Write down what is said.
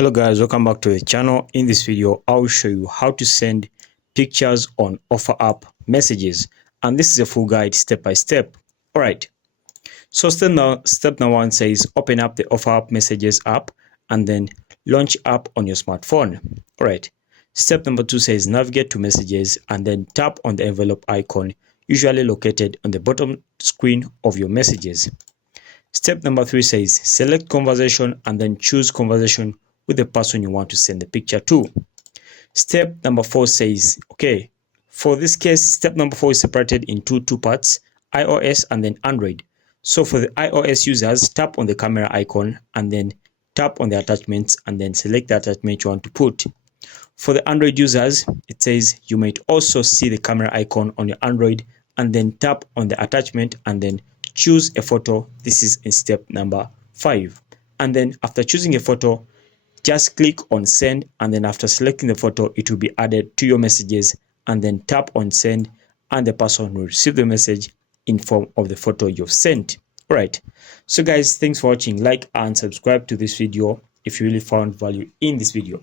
Hello guys, welcome back to the channel. In this video, I'll show you how to send pictures on Offerup messages, and this is a full guide step by step. All right, so step number one says open up the Offerup messages app and then launch app on your smartphone. All right, step number two says navigate to messages and then tap on the envelope icon, usually located on the bottom screen of your messages. Step number three says select conversation and then choose conversation with the person you want to send the picture to. Step number four says, okay, for this case, step number four is separated into two parts, iOS and then Android. So for the iOS users, tap on the camera icon and then tap on the attachments and then select the attachment you want to put. For the Android users, it says you might also see the camera icon on your Android and then tap on the attachment and then choose a photo. This is in step number 5. And then after choosing a photo, just click on send, and then after selecting the photo, it will be added to your messages, and then tap on send and the person will receive the message in form of the photo you've sent. All right, so guys, thanks for watching. Like and subscribe to this video if you really found value in this video.